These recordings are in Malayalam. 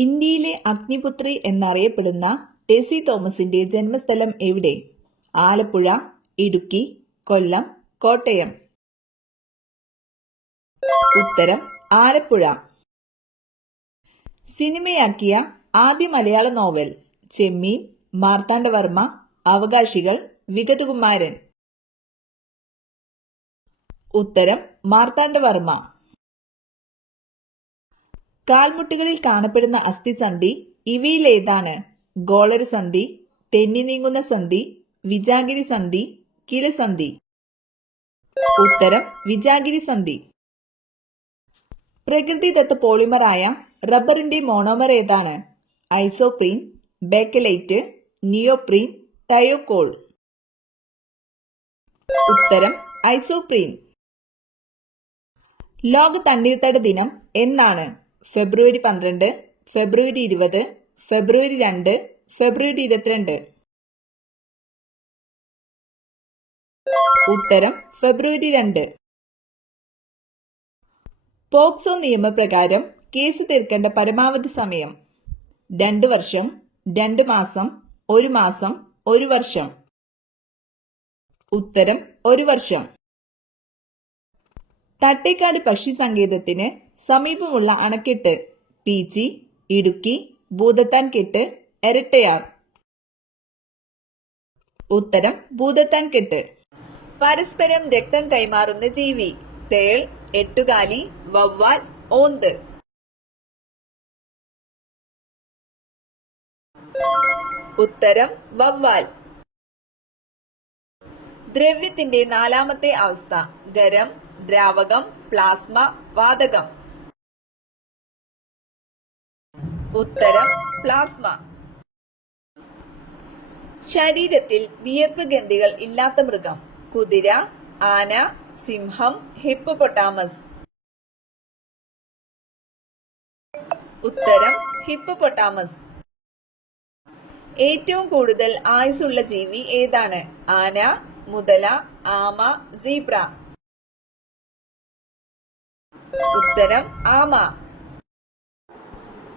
ഇന്ത്യയിലെ അഗ്നിപുത്രി എന്നറിയപ്പെടുന്ന ടെസി തോമസിന്റെ ജന്മസ്ഥലം എവിടെ? ആലപ്പുഴ, ഇടുക്കി, കൊല്ലം, കോട്ടയം. ഉത്തരം ആലപ്പുഴ. സിനിമയാക്കിയ ആദ്യ മലയാള നോവൽ? ചെമ്മീൻ, മാർത്താണ്ഡവർമ്മ, അവകാശികൾ, വിഗതകുമാരൻ. ഉത്തരം മാർത്താണ്ഡവർമ്മ. കാൽമുട്ടുകളിൽ കാണപ്പെടുന്ന അസ്ഥിസന്ധി ഇവയിലേതാണ്? ഗോളരസന്ധി, തെന്നി നീങ്ങുന്ന സന്ധി, വിജാഗിരി സന്ധി, കിലസന്ധി. ഉത്തരം വിജാഗിരി സന്ധി. പ്രകൃതിദത്ത പോളിമറായ റബ്ബറിന്റെ മോണോമർ ഏതാണ്? Isoprene, bakelite, neoprene, thiokol. ഉത്തരം ഐസോപ്രീൻ. ലോക തണ്ണീർത്തട ദിനം എന്നാണ്? ഫെബ്രുവരി 12, ഫെബ്രുവരി 20, ഫെബ്രുവരി 2, ഫെബ്രുവരി 22. ഉത്തരം ഫെബ്രുവരി 2. പോക്സോ നിയമപ്രകാരം കേസ് തീർക്കേണ്ട പരമാവധി സമയം? 2 വർഷം, 2 മാസം, 1 മാസം, 1 വർഷം. ഉത്തരം 1 വർഷം. തട്ടേക്കാട് പക്ഷി സങ്കേതത്തിന് സമീപമുള്ള അണക്കെട്ട്? പീച്ചി, ഇടുക്കി, ഭൂതത്താൻ കെട്ട്, എരട്ടയാർ. ഉത്തരം ഭൂതത്താൻ കെട്ട്. പരസ്പരം രക്തം കൈമാറുന്ന ജീവി? തേൾ, എട്ടുകാലി, വവ്വാൽ, ഓന്ത്. ഉത്തരം വവ്വാൽ. ദ്രവ്യത്തിന്റെ 4ാമത്തെ അവസ്ഥ? ഖരം, ദ്രാവകം, പ്ലാസ്മ, വാതകം. ഉത്തരം പ്ലാസ്മ. ശരീരത്തിൽ വിയർപ്പ് ഗ്രന്ഥികൾ ഇല്ലാത്ത മൃഗം? കുതിര, ആന, സിംഹം, ഹിപ്പോപ്പൊട്ടാമസ്. ഉത്തരം ഹിപ്പോപ്പൊട്ടാമസ്. ഏറ്റവും കൂടുതൽ ആയുസ്സുള്ള ജീവി ഏതാണ്? ആന, മുതല, ആമ, സീബ്ര. ഉത്തരം ആമ.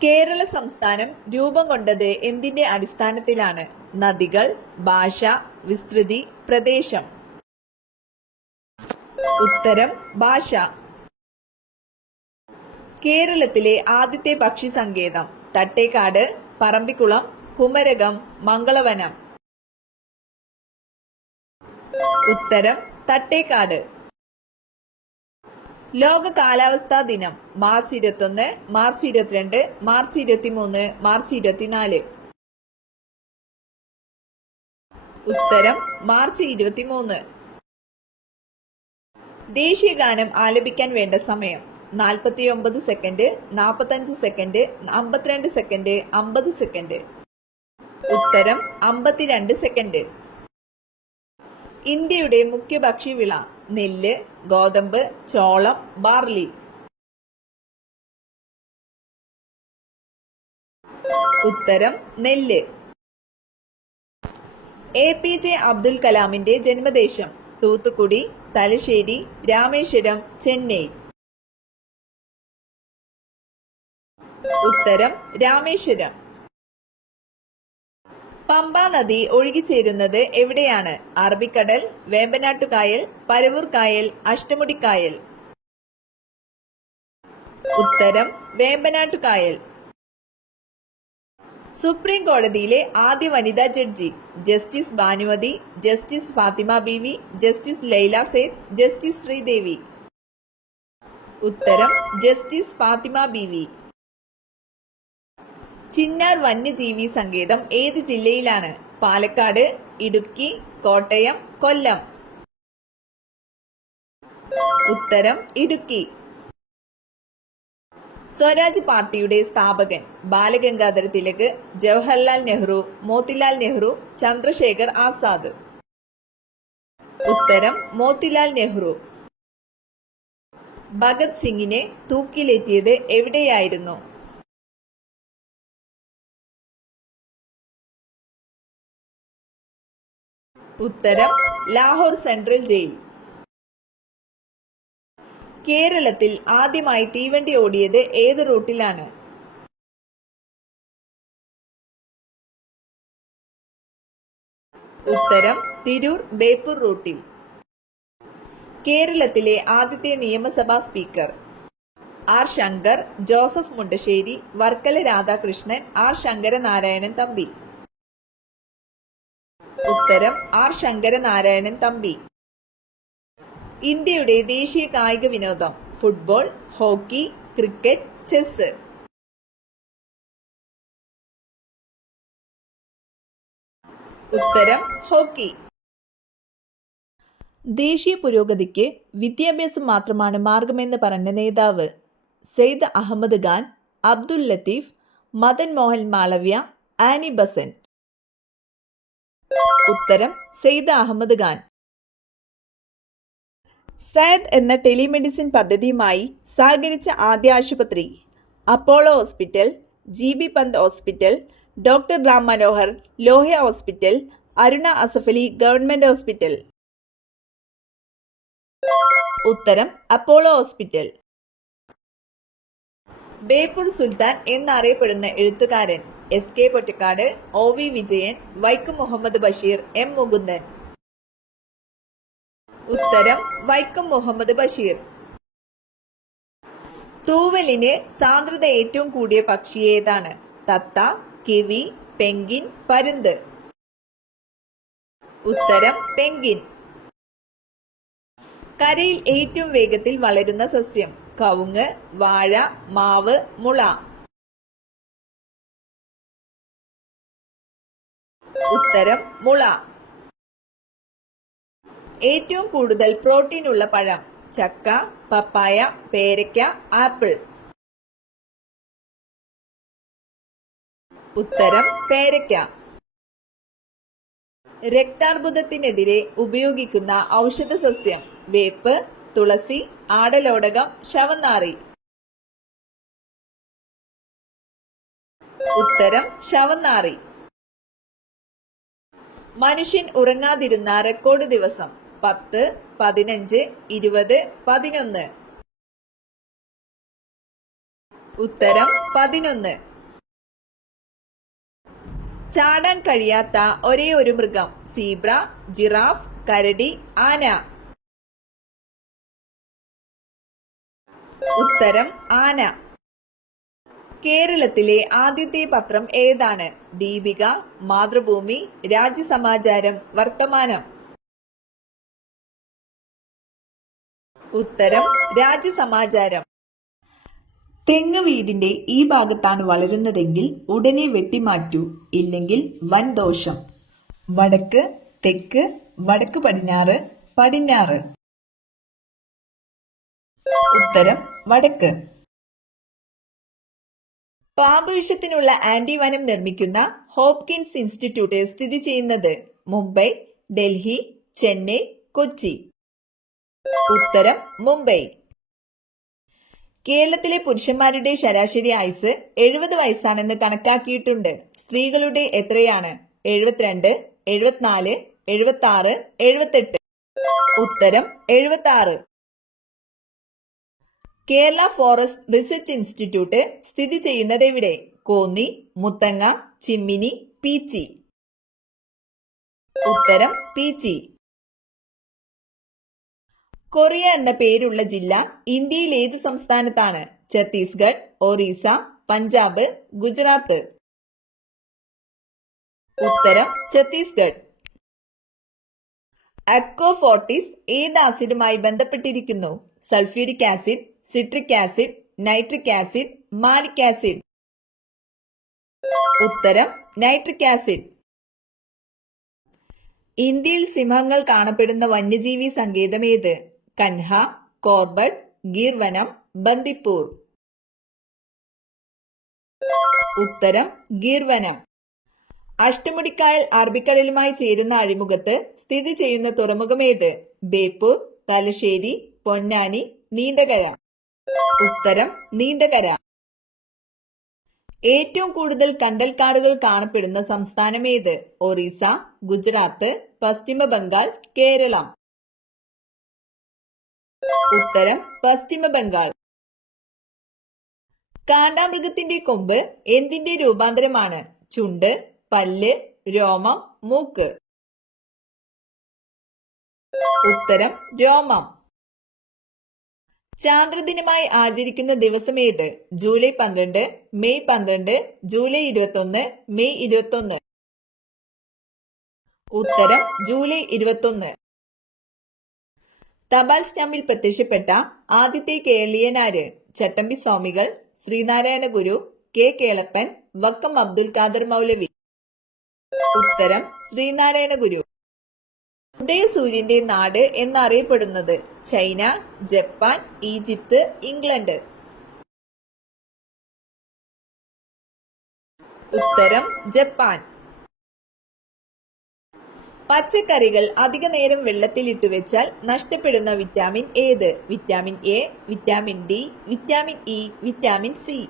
കേരള സംസ്ഥാനം രൂപം കൊണ്ടത് എന്തിന്റെ അടിസ്ഥാനത്തിലാണ്? നദികൾ, ഭാഷ, വിസ്തൃതി, പ്രദേശം. ഉത്തരം ഭാഷ. കേരളത്തിലെ ആദ്യത്തെ പക്ഷി സങ്കേതം? തട്ടേക്കാട്, പറമ്പിക്കുളം, കുമരകം, മംഗളവനം. ഉത്തരം തട്ടേക്കാട്. ലോക കാലാവസ്ഥാ ദിനം? March 21, March 22, March 23, March 24. ഉത്തരം മാർച്ച് 23. ദേശീയഗാനം ആലപിക്കാൻ വേണ്ട സമയം? 49 സെക്കൻഡ്, 45 സെക്കൻഡ്, 52 സെക്കൻഡ്, 50 സെക്കൻഡ്. ഉത്തരം 52 സെക്കൻഡ്. ഇന്ത്യയുടെ മുഖ്യ ഭക്ഷ്യവിള? നെല്ല്, ഗോതമ്പ്, ചോളം, ബാർലി. ഉത്തരം നെല്ല്. APJ അബ്ദുൽ കലാമിന്റെ ജന്മദേശം? തൂത്തുക്കുടി, തലശ്ശേരി, രാമേശ്വരം, ചെന്നൈ. ഉത്തരം രാമേശ്വരം. പമ്പാ നദി ഒഴുകിച്ചേരുന്നത് എവിടെയാണ്? അറബിക്കടൽ, വേമ്പനാട്ടുകായൽ, പരവൂർക്കായൽ, അഷ്ടമുടിക്കായൽ. ഉത്തരം വേമ്പനാട്ടുകായൽ. സുപ്രീം കോടതിയിലെ ആദ്യ വനിതാ ജഡ്ജി? Justice Bhanumathi, justice Fathima Beevi, justice Leila Seth, justice Sridevi. ഉത്തരം ജസ്റ്റിസ് ഫാത്തിമ ബീവി. ചിന്നാർ വന്യജീവി സങ്കേതം ഏത് ജില്ലയിലാണ്? പാലക്കാട്, ഇടുക്കി, കോട്ടയം, കൊല്ലം. ഉത്തരം ഇടുക്കി. സ്വരാജ് പാർട്ടിയുടെ സ്ഥാപകൻ? ബാലഗംഗാധര തിലക്, ജവഹർലാൽ നെഹ്റു, മോത്തിലാൽ നെഹ്റു, ചന്ദ്രശേഖർ ആസാദ്. ഉത്തരം മോത്തിലാൽ നെഹ്റു. ഭഗത് സിംഗിനെ തൂക്കിലേറ്റിയത് എവിടെയായിരുന്നു? ഉത്തരം ലാഹോർ സെൻട്രൽ ജയിൽ. കേരളത്തിൽ ആദ്യമായി തീവണ്ടി ഓടിയത് ഏത് റൂട്ടിലാണ്? ഉത്തരം തിരൂർ ബേപ്പൂർ റൂട്ടിൽ. കേരളത്തിലെ ആദ്യത്തെ നിയമസഭാ speaker? R Shankar, Joseph Mundassery, Varkala Radhakrishnan, R Sankaranarayanan Thampi. ഉത്തരം ആർ ശങ്കരനാരായണൻ തമ്പി. ഇന്ത്യയുടെ ദേശീയ കായിക വിനോദം? Football, hockey, cricket, chess. ഉത്തരം ഹോക്കി. ദേശീയ പുരോഗതിക്ക് വിദ്യാഭ്യാസം മാത്രമാണ് മാർഗമെന്ന് പറഞ്ഞ നേതാവ്? Syed Ahmed Khan, Abdul Latif, Madan Mohan Malaviya, Annie Besant. ഉത്തരം സെയ്ദ് അഹമ്മദ് ഖാൻ. സയദ് എന്ന ടെലിമെഡിസിൻ പദ്ധതിയുമായി സഹകരിച്ച ആദ്യ ആശുപത്രി? അപ്പോളോ ഹോസ്പിറ്റൽ, GB പന്ത് hospital, doctor Ram Manohar Lohia hospital, Aruna Asaf Ali government hospital. ഉത്തരം അപ്പോളോ ഹോസ്പിറ്റൽ. ബേപ്പൂർ സുൽത്താൻ എന്നറിയപ്പെടുന്ന എഴുത്തുകാരൻ? SK Pottekkatt, OV Vijayan, Vaikom Muhammad Basheer, M Mukundan. ഉത്തരം വൈക്കം മുഹമ്മദ് ബഷീർ. തൂവലിന് സാന്ദ്രത ഏറ്റവും കൂടിയ പക്ഷി ഏതാണ്? തത്ത, കിവി, പെൻഗിൻ, പരുന്ത്. ഉത്തരം പെൻഗിൻ. കരയിൽ ഏറ്റവും വേഗത്തിൽ വളരുന്ന സസ്യം? കവുങ്ങ്, വാഴ, മാവ്, മുള. ഉത്തരം മുള. ഏറ്റവും കൂടുതൽ പ്രോട്ടീൻ ഉള്ള പഴം? ചക്ക, പപ്പായ, പേരയ്ക്ക, ആപ്പിൾ. ഉത്തരം പേരയ്ക്ക. രക്താർബുദത്തിനെതിരെ ഉപയോഗിക്കുന്ന ഔഷധ സസ്യം? വേപ്പ്, തുളസി, ആടലോടകം, ശവന്നാറി. ഉത്തരം ശവന്നാറി. മനുഷ്യൻ ഉറങ്ങാതിരുന്ന റെക്കോർഡ് ദിവസം? 10, 15, 20, 11. ഉത്തരം 11. ചാടാൻ കഴിയാത്ത ഒരേ ഒരു മൃഗം? സീബ്ര, ജിറാഫ്, കരടി, ആന. ഉത്തരം ആന. കേരളത്തിലെ ആദ്യത്തെ പത്രം ഏതാണ്? ദീപിക, മാതൃഭൂമി, രാജ്യസമാചാരം, വർത്തമാനം. ഉത്തരം രാജ്യസമാചാരം. തെങ്ങ് വീടിന്റെ ഈ ഭാഗത്താണ് വളരുന്നതെങ്കിൽ ഉടനെ വെട്ടിമാറ്റൂ, ഇല്ലെങ്കിൽ വൻ ദോഷം. വടക്ക്, തെക്ക്, വടക്ക് പടിഞ്ഞാറ്, പടിഞ്ഞാറ്. ഉത്തരം വടക്ക്. പാമ്പ് വിഷത്തിനുള്ള ആന്റിവനം നിർമ്മിക്കുന്ന ഹോപ്കിൻസ് ഇൻസ്റ്റിറ്റ്യൂട്ട് സ്ഥിതി ചെയ്യുന്നത്? മുംബൈ, ഡൽഹി, ചെന്നൈ, കൊച്ചി. ഉത്തരം മുംബൈ. കേരളത്തിലെ പുരുഷന്മാരുടെ ശരാശരി ആയുസ് 70 വയസ്സാണെന്ന് കണക്കാക്കിയിട്ടുണ്ട്. സ്ത്രീകളുടെ എത്രയാണ്? 72, 74, 76, 78. ഉത്തരം 76. കേരള ഫോറസ്റ്റ് റിസർച്ച് ഇൻസ്റ്റിറ്റ്യൂട്ട് സ്ഥിതി ചെയ്യുന്നത് എവിടെ? കോന്നി, മുത്തങ്ങ, ചിമ്മിനി, പീച്ചി. ഉത്തരം പീച്ചി. കൊറിയ എന്ന പേരുള്ള ജില്ല ഇന്ത്യയിൽ ഏത് സംസ്ഥാനത്താണ്? ഛത്തീസ്ഗഡ്, ഒറീസ, പഞ്ചാബ്, ഗുജറാത്ത്. ഉത്തരം ഛത്തീസ്ഗഡ്. അക്വഫോർട്ടിസ് ഏത് ആസിഡുമായി ബന്ധപ്പെട്ടിരിക്കുന്നു? Sulphuric acid, citric acid, nitric acid, malic acid. ഉത്തരം നൈട്രിക് ആസിഡ്. ഇന്ത്യയിൽ സിംഹങ്ങൾ കാണപ്പെടുന്ന വന്യജീവി സങ്കേതം ഏത്? കൻഹ, കോർബറ്റ്, ഗീർ വനം, ബന്ദിപ്പൂർ. ഉത്തരം ഗീർ വനം. അഷ്ടമുടിക്കായൽ അറബിക്കടലുമായി ചേരുന്ന അഴിമുഖത്ത് സ്ഥിതി ചെയ്യുന്ന തുറമുഖം ഏത്? ബേപ്പൂർ, തലശ്ശേരി, പൊന്നാനി, നീണ്ടകര. ഉത്തരം നീണ്ടകര. ഏറ്റവും കൂടുതൽ കണ്ടൽക്കാടുകൾ കാണപ്പെടുന്ന സംസ്ഥാനം ഏത്? ഒറീസ, ഗുജറാത്ത്, പശ്ചിമ ബംഗാൾ, കേരളം. ഉത്തരം പശ്ചിമ ബംഗാൾ. കാണ്ടാമൃഗത്തിന്റെ കൊമ്പ് എന്തിന്റെ രൂപാന്തരമാണ്? ചുണ്ട്, പല്ല്, രോമം, മൂക്ക്. ഉത്തരം രോമം. ചാന്ദ്രദിനമായി ആചരിക്കുന്ന ദിവസം ഏത്? July 12, May 12, July 21, May 21. ഉത്തരം ജൂലൈ 21. തപാൽ സ്റ്റാമ്പിൽ പ്രത്യക്ഷപ്പെട്ട ആദ്യത്തെ കേരളീയൻ ആര്? ചട്ടമ്പി സ്വാമികൾ, ശ്രീനാരായണ ഗുരു, കെ കേളപ്പൻ, വക്കം അബ്ദുൽ ഖാദർ മൗലവി. ഉത്തരം ശ്രീനാരായണ ഗുരു. ഉദയസൂര്യന്റെ നാട് എന്നറിയപ്പെടുന്നത്? China, Japan, Egypt, England. ഉത്തരം ജപ്പാൻ. പച്ചക്കറികൾ അധിക നേരം വെള്ളത്തിൽ ഇട്ടുവെച്ചാൽ നഷ്ടപ്പെടുന്ന വിറ്റാമിൻ ഏത്? Vitamin A, vitamin D, vitamin E, vitamin C.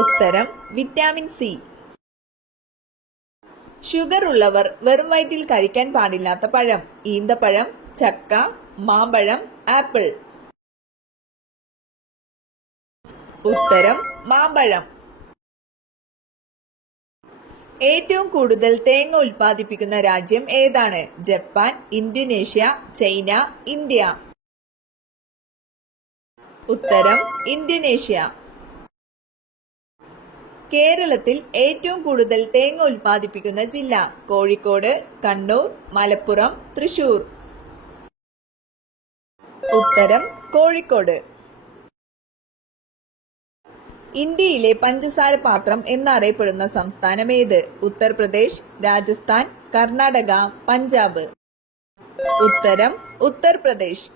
ഉത്തരം വിറ്റാമിൻ സി. ഷുഗർ ഉള്ളവർ വെറും വയറ്റിൽ കഴിക്കാൻ പാടില്ലാത്ത പഴം? ഈന്തപ്പഴം, ചക്ക, മാമ്പഴം, ആപ്പിൾ. ഉത്തരം മാമ്പഴം. ഏറ്റവും കൂടുതൽ തേങ്ങ ഉൽപ്പാദിപ്പിക്കുന്ന രാജ്യം ഏതാണ്? Japan, Indonesia, China, India. ഉത്തരം ഇന്തോനേഷ്യ. കേരളത്തിൽ ഏറ്റവും കൂടുതൽ തേങ്ങ ഉൽപ്പാദിപ്പിക്കുന്ന ജില്ല? കോഴിക്കോട്, കണ്ണൂർ, മലപ്പുറം, തൃശൂർ. ഉത്തരം കോഴിക്കോട്. ഇന്ത്യയിലെ പഞ്ചസാര പാത്രം എന്നറിയപ്പെടുന്ന സംസ്ഥാനം ഏത്? ഉത്തർപ്രദേശ്, രാജസ്ഥാൻ, കർണാടക, പഞ്ചാബ്. ഉത്തരം ഉത്തർപ്രദേശ്.